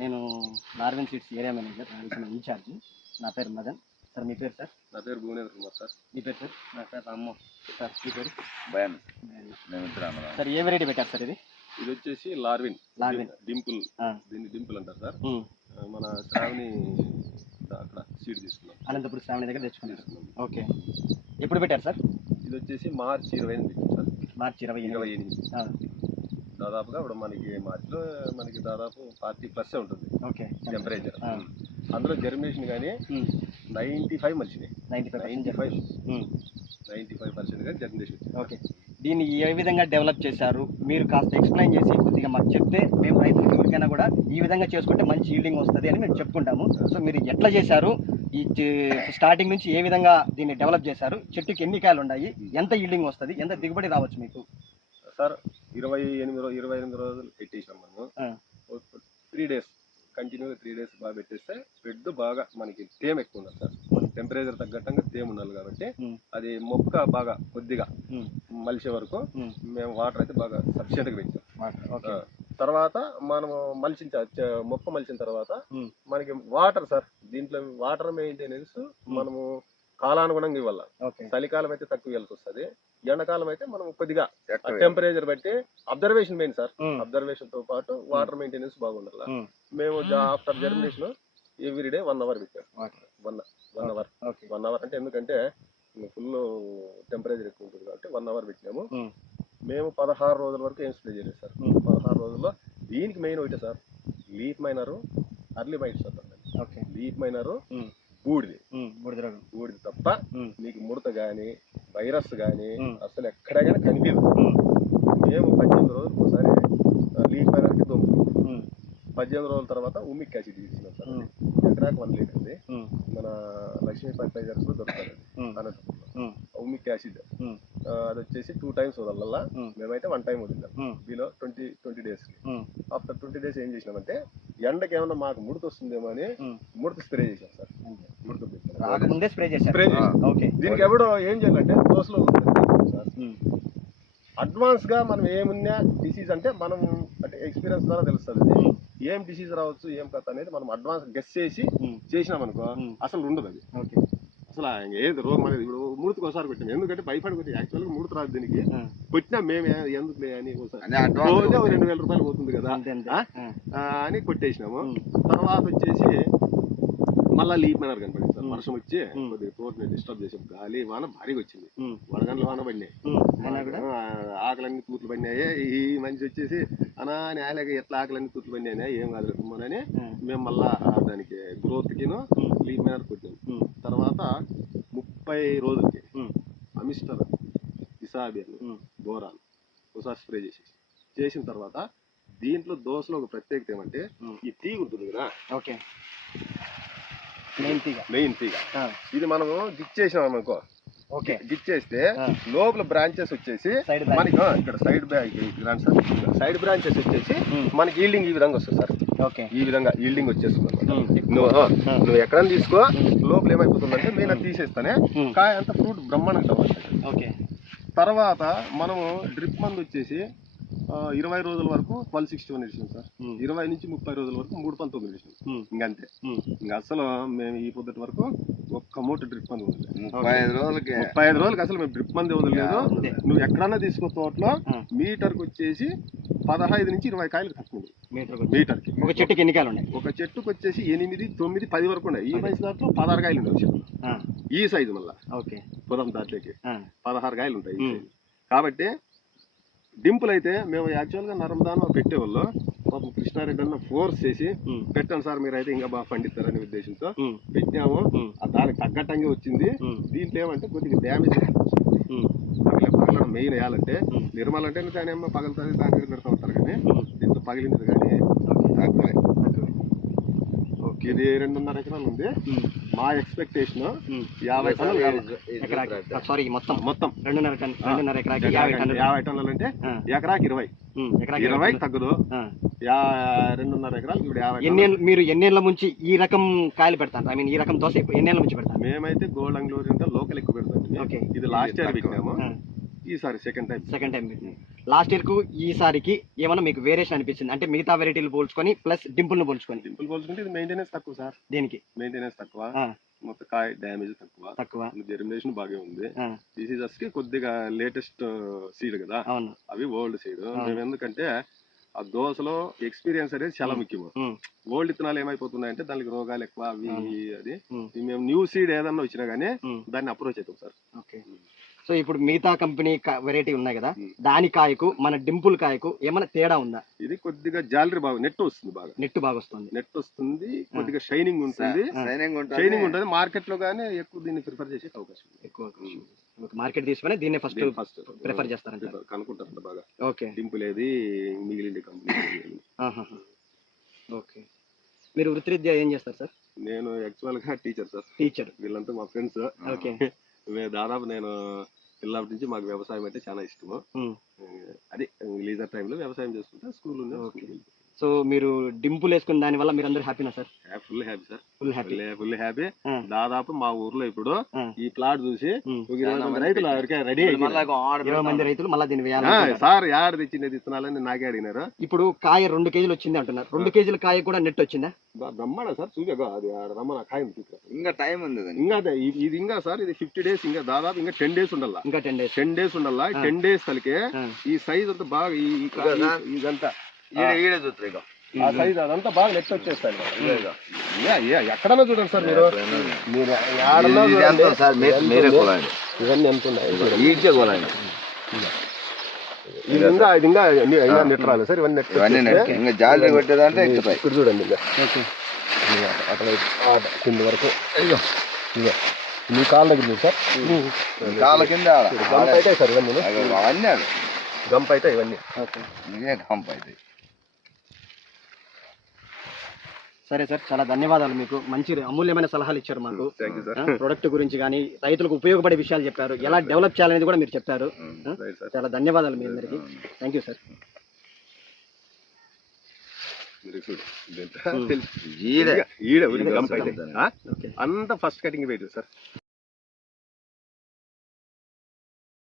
నార్వెన్ seeds area manager Rayalaseema in charge నా పేరు Madan. Sir మీ పేరు సార్? నా పేరు భువనేంద్ర కుమార్ సార్. మీ పేరు సార్? నా పేరు రామ్మో. సార్ మీ పేరు? భయం ఇద్దరం సార్ ఏ వెరైటీ పెట్టారు సార్ ఇది? ఇది వచ్చేసి లార్విన్ లార్విన్. డింపుల్. దీన్ని డింపుల్ అంటారు సార్. మన శ్రావణి అక్కడ సీడ్ తీసుకున్నాం. అనంతపురం శ్రావణి దగ్గర తెచ్చుకున్నారు. తీసుకున్నాం. ఓకే. ఎప్పుడు పెట్టారు సార్? ఇది వచ్చేసి మార్చి ఇరవై ఎనిమిది సార్. మార్చి ఇరవై ఇరవై ఎనిమిది. దాదాపుగా ఇప్పుడు మనకి మార్చిలో మనకి దాదాపు ఫార్టీ ప్లస్ ఉంటుంది. ఓకే. టెంపరేచర్. అందులో జర్మినేషన్ కానీ. Ninety five మలిచినాయి ninety five ninety five. Ninety five percent కానీ జర్మినేషన్ వచ్చింది. ఓకే. దీన్ని ఏ విధంగా డెవలప్ చేశారు? మీరు కాస్త ఎక్స్ప్లెయిన్ చేసి కొద్దిగా మాకు చెప్తే మేము రైతులకు ఎవరికైనా కూడా ఈ విధంగా చేసుకుంటే మంచి ఈల్డింగ్ వస్తుంది అని మేము చెప్పుకుంటాము. సో మీరు ఎట్లా చేశారు? ఈ స్టార్టింగ్ నుంచి ఏ విధంగా దీన్ని డెవలప్ చేశారు? చెట్టుకి ఎన్ని కాయలు ఉన్నాయి? ఎంత ఈల్డింగ్ వస్తుంది? ఎంత దిగుబడి రావచ్చు మీకు? సార్ ఇరవై ఎనిమిది రోజు ఇరవై ఎనిమిది రోజులు పెట్టేసాం మనము. ఆ, త్రీ డేస్ కంటిన్యూగా త్రీ డేస్ బాగా పెట్టేస్తే బెడ్ బాగా మనకి తేమ ఎక్కువ ఉండాలి సార్. టెంపరేచర్ తగ్గట్టంగా తేమ ఉండాలి కాబట్టి అది మొక్క బాగా కొద్దిగా మలిసే వరకు. మేము వాటర్ అయితే బాగా సఫిషియెంట్గా పెట్టాం. తర్వాత మనము మలిచిన మొక్క మలిచిన తర్వాత మనకి వాటర్ సార్ దీంట్లో వాటర్ మెయింటెనెన్స్ మనము కాలానుగుణంగా ఇవ్వాలి. చలికాలం అయితే తక్కువ ఇవ్వాల్సి వస్తుంది. ఎండాకాలం అయితే మనం కొద్దిగా టెంపరేచర్ బట్టి అబ్జర్వేషన్ మెయిన్ సార్. అబ్జర్వేషన్తో పాటు వాటర్ మెయింటెనెన్స్ బాగుండాలి. మేము. After germination every day one hour పెట్టాం. One one hour. One hour అంటే ఎందుకంటే ఫుల్ టెంపరేచర్ ఎక్కువ ఉంటుంది కాబట్టి వన్ అవర్ పెట్టినాము. మేము. పదహారు రోజుల వరకు ఏం స్ప్రే చేయలేదు సార్. పదహారు రోజుల్లో దీనికి మెయిన్ ఒకటే sir. Leaf miner early mites okay. Leaf miner బూడిది. బూడిద రోగం. బూడిది తప్ప మీకు ముడత కానీ వైరస్ కానీ ఉమ్. అసలు ఎక్కడ కానీ కనిపించదు. మేము పద్దెనిమిది రోజులకు ఒకసారి లీఫ్ మైనర్కి దొంగ ఉమ్, పద్దెనిమిది రోజుల తర్వాత ఉమిక్ యాసిడ్ తీసుకున్నాం సార్. ఎకరాకు వన్ లీటర్ మన లక్ష్మీ ఫర్టిలైజర్స్ దొరుకుతుంది. అనంతపురంలో ఉమిక్ యాసిడ్ అది వచ్చేసి టూ టైమ్స్ వదలల్లా. మేమైతే one time వదిలాం below twenty twenty days after twenty days ఏం చేసినామంటే ఎండకి ఏమన్నా మాకు ముడత వస్తుందేమో అని. ముడత స్ప్రే చేసాం సార్. ముడత పెట్టాం. స్ప్రే చేసాం దీనికి ఎవడో ఏం చేయాలంటే దోశలో సార్. అడ్వాన్స్గా మనం ఏమున్నా డిసీజ్ అంటే మనం అంటే ఎక్స్పీరియన్స్ ద్వారా తెలుస్తుంది. ఏం డిసీజ్ రావచ్చు ఏం కథ అనేది మనం అడ్వాన్స్ గెస్ చేసి చేసినాం అనుకో. అసలు ఉండదు అది. ఓకే. అసలు ఏది రోగం అనేది ఇప్పుడు ముడతకు ఒకసారి కొట్టాం ఎందుకంటే భయపడి కొట్టి యాక్చువల్గా ముడత రాదు దీనికి. కొట్టినా మేమే ఎందుకు అని ఒకసారి. రెండు వేల రూపాయలు పోతుంది కదా. అని కొట్టేసినాము. తర్వాత వచ్చేసి మళ్ళా లీప్ మైనర్ కనపడింది సార్. వర్షం వచ్చి. కొద్దిగా తోటని డిస్టర్బ్ చేసాం. గాలి వాన భారీగా వచ్చింది. వడగండ్ల వాన పడినాయి. ఆకలన్నీ తూట్లు పడినాయి. ఈ మనిషి వచ్చేసి అనా నేలక ఎట్లా ఆకలన్నీ తూట్లు పడినాయి ఏం కాదు మేము మళ్ళా దానికి గ్రోత్ కిను ఉమ్, లీప్ మైనర్ కొట్టినాం. తర్వాత ముప్పై రోజులకి అమిస్టర్ ఇసాబియన్ బోరాన్ ఒకసారి స్ప్రే చేసి చేసిన తర్వాత దీంట్లో దోశలో ఒక ప్రత్యేకత ఏమంటే. ఈ తీగ ఉంటుంది కదా? ఓకే. మెయిన్ తీగ మెయిన్ తీగ ఇది మనము గిచ్చేసినాం అనుకో ఓకే. గిచ్చేస్తే ఆ. లోపల బ్రాంచెస్ వచ్చేసి మనకి ఇక్కడ సైడ్ బ్యాక్ సైడ్ బ్రాంచెస్ వచ్చేసి ఉమ్, మనకి ఈల్డింగ్ ఈ విధంగా వస్తుంది సార్. ఓకే. ఈ విధంగా ఈల్డింగ్ వచ్చేస్తుంది. ఉమ్, నువ్వు ఆ. నువ్వు ఎక్కడ తీసుకో లోపల ఏమైపోతుందంటే నేను అది తీసేస్తానే కాయ అంతా ఫ్రూట్ బ్రహ్మాండంగా తర్వాత మనము డ్రిప్ మందు వచ్చేసి ఇరవై రోజుల వరకు ట్వెల్వ్ సిక్స్టీ వన్ ఇచ్చాం సార్. ఇరవై నుంచి ముప్పై రోజుల వరకు మూడు పంతొమ్మిది ఉమ్, ఇంకంతే ఇంకా అసలు మేము ఈ పొద్దుటి వరకు ఒక్క మూట డ్రిప్ మందు ఉంది ముప్పై ఐదు రోజులకి. ముప్పై ఐదు రోజులకి అసలు మేము డ్రిప్ మంది వదలలేదు. నువ్వు ఎక్కడన్నా తీసుకో తోటలో మీటర్కి వచ్చేసి పదహైదు నుంచి ఇరవై కాయలు కట్టుకుంది. మీటర్కి ఒక చెట్టుకి ఎన్ని కాయలు ఉన్నాయి? ఒక చెట్టుకు వచ్చేసి ఎనిమిది తొమ్మిది పది వరకు ఉన్నాయి. ఈ వయసు దాంట్లో పదహారు కాయలు ఆ, ఈ సైజు మళ్ళా. ఓకే. పొలం దాంట్లోకి. పదహారు కాయలు ఉంటాయి. కాబట్టి డింపుల్ అయితే మేము యాక్చువల్గా నరందాన పెట్టేవాళ్ళు. పాపం కృష్ణారెడ్డి అన్న ఫోర్స్ చేసి ఉమ్, పెట్టండి సార్ మీరు అయితే ఇంకా బాగా పండిస్తారనే ఉద్దేశంతో ఆ దానికి తగ్గట్టంగా వచ్చింది. దీంట్లో ఏమంటే కొద్దిగా డ్యామేజ్ పగలడం మెయిన్ వేయాలంటే ఉమ్. నిర్మల్ అంటే దాని ఏమో పగలుతుంది దాని పెడతా ఉంటారు కానీ దీంట్లో పగిలింది కానీ. ఇది రెండున్నర ఎకరాలు ఉంది. మా ఎక్స్పెక్టేషన్. యాభై టన్నులు సారీ మొత్తం. మొత్తం. రెండున్నర టన్ రెండున్నర ఎకరాకి యాభై టన్నులు. యాభై టన్నులు అంటే ఎకరాకి ఇరవై. ఇరవై. తగ్గదు. రెండున్నర ఎకరాలు ఇప్పుడు యాభై ఎన్ని మీరు ఎన్నేళ్ళ నుంచి ఈ రకం కాయలు పెడతారు? ఐ మీన్ ఈ రకం దోశ ఎన్నేళ్ళ నుంచి పెడతారు? మేమైతే గోల్డ్ అంగ్లూరి అంటే లోకల్ ఎక్కువ పెడతాం. ఓకే. ఇది లాస్ట్ ఇయర్ ఆ, ఈసారి సెకండ్ టైం సెకండ్ టైం పెట్టి లాస్ట్ ఇయర్కు ఈసారికి ఏమన్నా మీకు వేరియేషన్ అనిపించింది అంటే మిగతా వెరైటీలు పోల్చుకొని ప్లస్ డింపుల్ను పోల్చుకొని. సింపుల్ పోల్చుకుంటే ఇది మెయింటెనెన్స్ తక్కువ సార్. దీనికి? మెయింటెనెన్స్ తక్కువ. మొత్తం కాయ డ్యామేజ్ తక్కువ. తక్కువ. జెర్మినేషన్ బాగా ఉంది. డిసీజెస్కి కొద్దిగా లేటెస్ట్ సీడ్ కదా. అవును. అవి ఓల్డ్ సీడ్. మేము ఎందుకంటే ఆ దోసలో ఎక్స్పీరియన్స్ అనేది చాలా ముఖ్యం ఓల్డ్ ఇత్తనాలు ఏమైపోతున్నాయంటే దానికి రోగాలు ఎక్కువ అవి అది. మేము న్యూ సీడ్ ఏదన్నా వచ్చినా గానీ దాన్ని అప్రోచ్ అవుతాం సార్. ఓకే. సో ఇప్పుడు మిగతా కంపెనీ వెరైటీ ఉన్నాయి కదా. దాని కాయకు మన డింపుల్ కాయకు ఏమైనా తేడా ఉందా? ఇది కొద్దిగా జాలరీ బాగా నెట్ వస్తుంది బాగా. నెట్ బాగా వస్తుంది. నెట్ వస్తుంది కొద్దిగా షైనింగ్ ఉంటుంది. షైనింగ్ ఉంటుంది. మార్కెట్లో గానీ ఎక్కువ దీన్ని ప్రిఫర్ చేసే అవకాశం ఎక్కువ మార్కెట్ తీసుకుని దీన్నే ఫస్ట్ ఫస్ట్ ప్రిఫర్ చేస్తారంట. కనుక్కుంటారు బాగా. ఓకే. డింపుల్ ఏది మిగిలింది కంపెనీ. ఓకే. మీరు వృత్తిరీత్యా ఏం చేస్తారు సార్? నేను యాక్చువల్గా టీచర్ సార్. టీచర్ వీళ్ళంతా మా ఫ్రెండ్స్ ఓకే. దాదాపు నేను పిల్లప్పటి నుంచి మాకు వ్యవసాయం అంటే చాలా ఇష్టము. అది లీజర్ టైంలో వ్యవసాయం చేసుకుంటే స్కూల్ Okay. సో మీరు డింపుల్ వేసుకున్న దాని వల్ల మీరు అందరూ హ్యాపీనా sir? Full happy sir full happy full happy. దాదాపు మా ఊర్లో ఇప్పుడు. ఈ ప్లాట్ చూసి రైతులు రెడీ ఇరవై మంది రైతులు మళ్ళీ దీన్ని వేయాలి సార్ యాడ తెచ్చింది ఇస్తున్నాలని నాకే అడిగినారు. ఇప్పుడు కాయ రెండు కేజీలు వచ్చింది అంటున్నారు. రెండు కేజీల కాయ కూడా నెట్ వచ్చిందా? బా- రమ్మన్నా సార్ చూసాగో అది ఖాయం చూసా ఇంకా టైం ఉంది ఇంకా అదే, ఇది ఇంకా సార్ ఇది ఫిఫ్టీ డేస్ ఇంకా దాదాపు ఇంకా టెన్ డేస్ ఉండాల? ఇంకా టెన్ డేస్ టెన్ డేస్ ఉండాల. టెన్ డేస్ కలికే ఈ సైజ్ అంతా బాగా ఇదంతా. ఈడ ఈడ చూస్తారు ఇక ఆ సైజ్ అదంతా బాగా నెట్ వచ్చేస్తాయి ఎక్కడన్నా చూడండి సార్ మీరు. మీరు చూడండి. సార్ కొలండి ఇవన్నీ ఎంత ఉన్నాయి? కొలండి ఇది ఇంకా ఇది ఇంకా అన్ని- ఇంకా నెట్ రాలేదు సార్ ఇవన్నీ నెట్ ఇవన్నీ వచ్చేస్తే. నెట్. ఇంకా జాలి ఇక్కడ చూడండి ఆ కింద వరకు. మీ కాళ్ళ దగ్గర సార్. కాళ్ళ కింద. గంప అయితే సార్ ఇవన్నీ. గంప అయితే ఇవన్నీ. కంప అయితే సరే సార్ చాలా ధన్యవాదాలు మీకు. మంచి అమూల్యమైన సలహాలు ఇచ్చారు మాకు. ప్రొడక్ట్ గురించి కానీ రైతులకు ఉపయోగపడే విషయాలు చెప్పారు. ఎలా డెవలప్ చేయాలనేది కూడా మీరు చెప్పారు. సార్ చాలా ధన్యవాదాలు మీ అందరికి. థ్యాంక్ యూ సార్ అంతా ఫస్ట్ కటింగ్ పెట్టు సార్